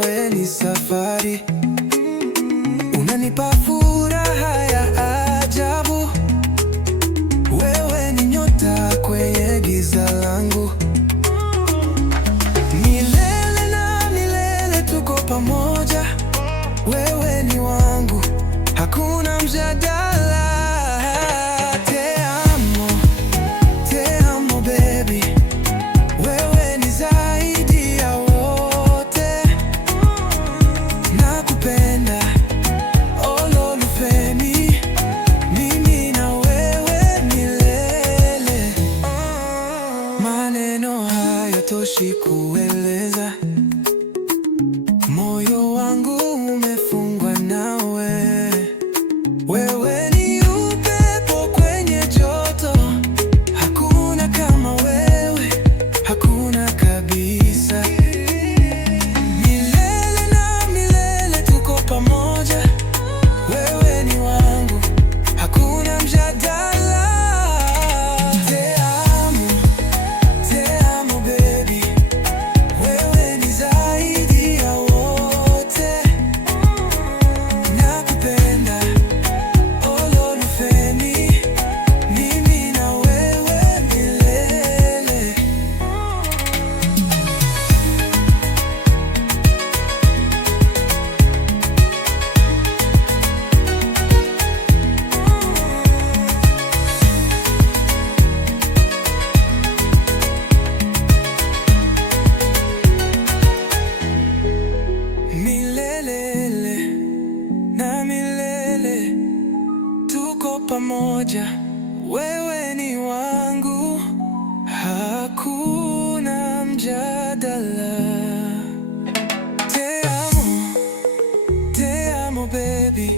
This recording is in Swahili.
nawe ni safari. Unanipa furaha ya ajabu. Wewe ni nyota kwenye giza langu. Milele na milele tuko pamoja. Wewe ni wangu, hakuna mjadala. Te amo baby. Wewe ni zaidi ya wote. Nakupenda ololufemi. Mimi na wewe milele. Maneno hayatoshi kueleza. Moyo wangu umefungwa nawe. Wewe ni upepo kwenye joto. Hakuna kama wewe, hakuna kabisa. Milele na milele tuko pamoja. Wewe ni wangu, hakuna mjadala. Te amo baby. Wewe ni zaidi ya wote. Nakupenda ololufemi. Mimi na wewe milele. Milele na milele tuko pamoja. Wewe ni wangu, hakuna mjadala. Te amo baby.